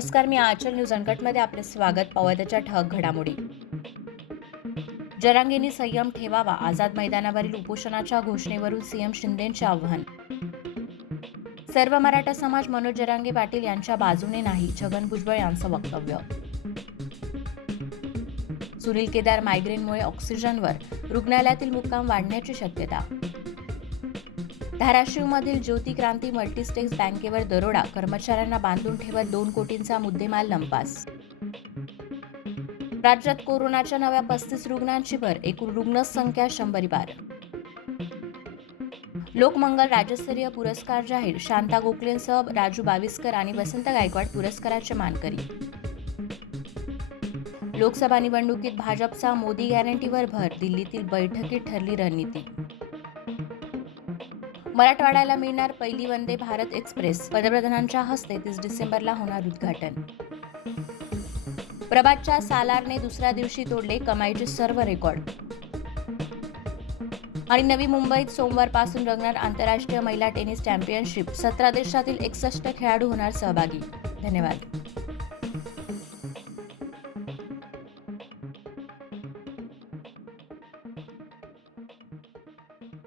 नमस्कार, मी आचल न्यूज अनकटमध्ये आपले स्वागत. पाहूया त्याच्या ठळक घडामोडी. जरांगेंनी संयम ठेवावा. आझाद मैदानावरील उपोषणाच्या घोषणेवरून सीएम शिंदेंचे आव्हान. सर्व मराठा समाज मनोज जरांगे पाटील यांच्या बाजूने नाही, छगन भुजबळ यांचं वक्तव्य. सुनील केदार मायग्रेनमुळे ऑक्सिजनवर, रुग्णालयातील मुक्काम वाढण्याची शक्यता. धाराशिवमधील ज्योती क्रांती मल्टीस्टेक्स बँकेवर दरोडा, कर्मचाऱ्यांना बांधून ठेवत 2 कोटींचा मुद्देमाल लंपास. राज्यात कोरोनाच्या नव्या 35 रुग्णांची भर, एकूण रुग्णसंख्या 100 पार. लोकमंगल राज्यस्तरीय पुरस्कार जाहीर, शांता गोखलेंसह राजू बाविस्कर आणि वसंत गायकवाड पुरस्काराचे मानकरी. लोकसभा निवडणुकीत भाजपचा मोदी गॅरंटीवर भर, दिल्लीतील बैठकीत ठरली रणनीती. मराठवाड्याला मिळणार पहिली वंदे भारत एक्सप्रेस, पंतप्रधानांच्या हस्ते 30 डिसेंबरला होणार उद्घाटन. प्रभातच्या सालारने दुसऱ्या दिवशी तोडले कमाईचे सर्व रेकॉर्ड. आणि नवी मुंबईत सोमवारपासून रंगणार आंतरराष्ट्रीय महिला टेनिस चॅम्पियनशिप, 17 देशातील 61 खेळाडू होणार सहभागी. धन्यवाद.